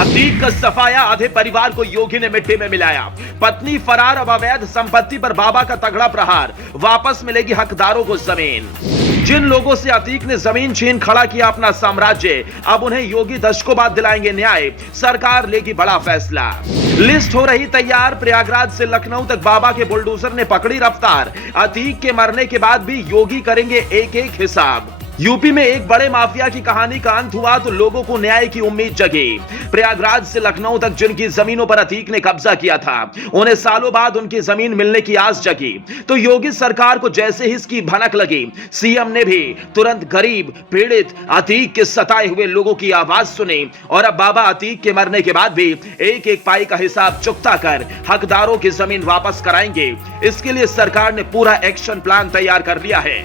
अतीक का सफाया, आधे परिवार को योगी ने मिट्टी में मिलाया। पत्नी फरार, अब अवैध संपत्ति पर बाबा का तगड़ा प्रहार। वापस मिलेगी हकदारों को जमीन। जिन लोगों से अतीक ने जमीन छीन खड़ा किया अपना साम्राज्य, अब उन्हें योगी दशकों बाद दिलाएंगे न्याय। सरकार लेगी बड़ा फैसला। लिस्ट हो रही तैयार, प्रयागराज से लखनऊ तक बाबा के बुलडोजर ने पकड़ी रफ्तार। अतीक के मरने के बाद भी योगी करेंगे एक एक हिसाब। यूपी में एक बड़े माफिया की कहानी का अंत हुआ तो लोगों को न्याय की उम्मीद जगी। प्रयागराज से लखनऊ तक जिनकी जमीनों पर अतीक ने कब्जा किया था, उन्हें सालों बाद उनकी जमीन मिलने की आस जगी। तो योगी सरकार को जैसे ही इसकी भनक लगी, सीएम ने भी तुरंत गरीब, पीड़ित, अतीक के सताए हुए लोगों की आवाज सुनी। और अब बाबा अतीक के मरने के बाद भी एक एक पाई का हिसाब चुकता कर हकदारों की जमीन वापस कराएंगे। इसके लिए सरकार ने पूरा एक्शन प्लान तैयार कर लिया है।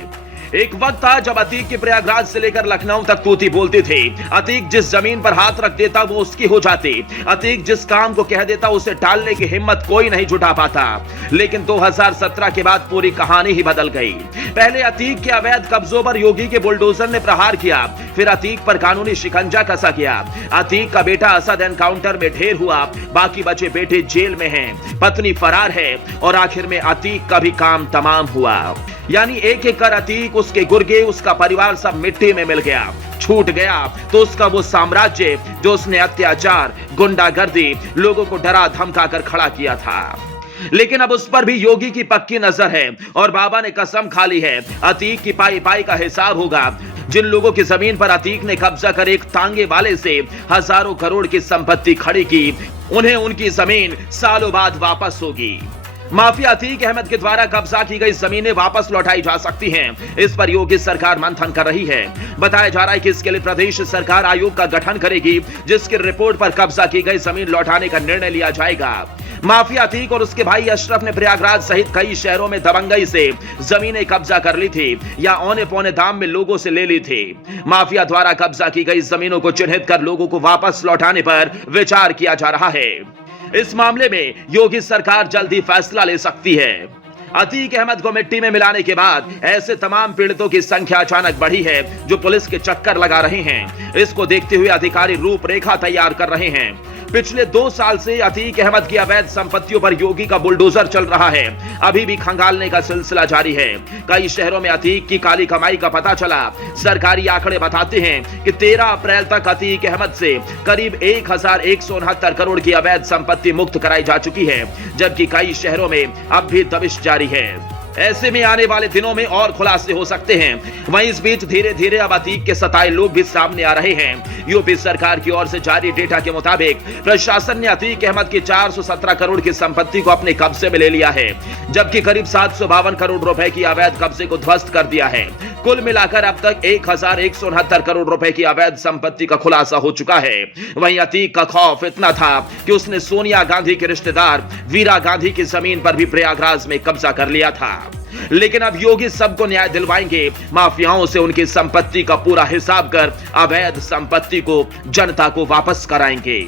एक वक्त था जब अतीक की प्रयागराज से लेकर लखनऊ तक तूती बोलती थी। अतीक जिस जमीन पर हाथ रख देता वो उसकी हो जाती। अतीक जिस काम को कह देता उसे टालने की हिम्मत कोई नहीं जुटा पाता। लेकिन 2017 के बाद पूरी कहानी ही बदल गई। पहले अतीक के अवैध कब्जों पर योगी के बुलडोजर ने प्रहार किया, फिर अतीक पर कानूनी शिकंजा कसा गया। अतीक का बेटा असद एनकाउंटर में ढेर हुआ, बाकी बचे बेटे जेल में हैं, पत्नी फरार है और आखिर में अतीक का भी काम तमाम हुआ। यानी एक एक कर अतीक, उसके गुर्गे, उसका परिवार सब मिट्टी में मिल गया। छूट गया तो उसका वो साम्राज्य जो उसने अत्याचार, गुंडागर्दी, लोगों को डरा धमका कर खड़ा किया था। लेकिन अब उस पर भी योगी की पक्की नजर है और बाबा ने कसम खा ली है, अतीक की पाई पाई का हिसाब होगा। जिन लोगों की जमीन पर अतीक ने कब्जा कर एक तांगे वाले से हजारों करोड़ की संपत्ति खड़ी की, उन्हें उनकी जमीन सालों बाद वापस होगी। माफिया अतीक अहमद के द्वारा कब्जा की गई जमीनें वापस लौटाई जा सकती हैं। इस पर योगी सरकार मंथन कर रही है। बताया जा रहा है कि इसके लिए प्रदेश सरकार आयोग का गठन करेगी, जिसकी रिपोर्ट पर कब्जा की गई जमीन लौटाने का निर्णय लिया जाएगा। माफिया अतीक और उसके भाई अशरफ ने प्रयागराज सहित कई शहरों में दबंगई से जमीनें कब्जा कर ली थी या औने पौने दाम में लोगों से ले ली थी। माफिया द्वारा कब्जा की गई जमीनों को चिन्हित कर लोगों को वापस लौटाने पर विचार किया जा रहा है। इस मामले में योगी सरकार जल्दी फैसला ले सकती है। अतीक अहमद को मिट्टी में मिलाने के बाद ऐसे तमाम पीड़ितों की संख्या अचानक बढ़ी है जो पुलिस के चक्कर लगा रहे हैं। इसको देखते हुए अधिकारी रूपरेखा तैयार कर रहे हैं। पिछले 2 साल से अतीक अहमद की अवैध संपत्तियों पर योगी का बुलडोजर चल रहा है। अभी भी खंगालने का सिलसिला जारी है। कई शहरों में अतीक की काली कमाई का पता चला। सरकारी आंकड़े बताते हैं कि 13 अप्रैल तक अतीक अहमद से करीब 1169 करोड़ की अवैध संपत्ति मुक्त कराई जा चुकी है, जबकि कई शहरों में अब भी दबिश जारी है। ऐसे में आने वाले दिनों में और खुलासे हो सकते हैं। वहीं इस बीच धीरे धीरे अब अतीक के सताए लोग भी सामने आ रहे हैं। यूपी सरकार की ओर से जारी डेटा के मुताबिक प्रशासन ने अतीक अहमद की 417 करोड़ की संपत्ति को अपने कब्जे में ले लिया है, जबकि करीब 752 करोड़ रुपए की अवैध कब्जे को ध्वस्त कर दिया है। कुल मिलाकर अब तक 1169 करोड़ रुपए की अवैध संपत्ति का खुलासा हो चुका है। वहीं अतीक का खौफ इतना था कि उसने सोनिया गांधी के रिश्तेदार वीरा गांधी की जमीन पर भी प्रयागराज में कब्जा कर लिया था। लेकिन अब योगी सबको न्याय दिलवाएंगे। माफियाओं से उनकी संपत्ति का पूरा हिसाब कर अवैध संपत्ति को जनता को वापस कराएंगे।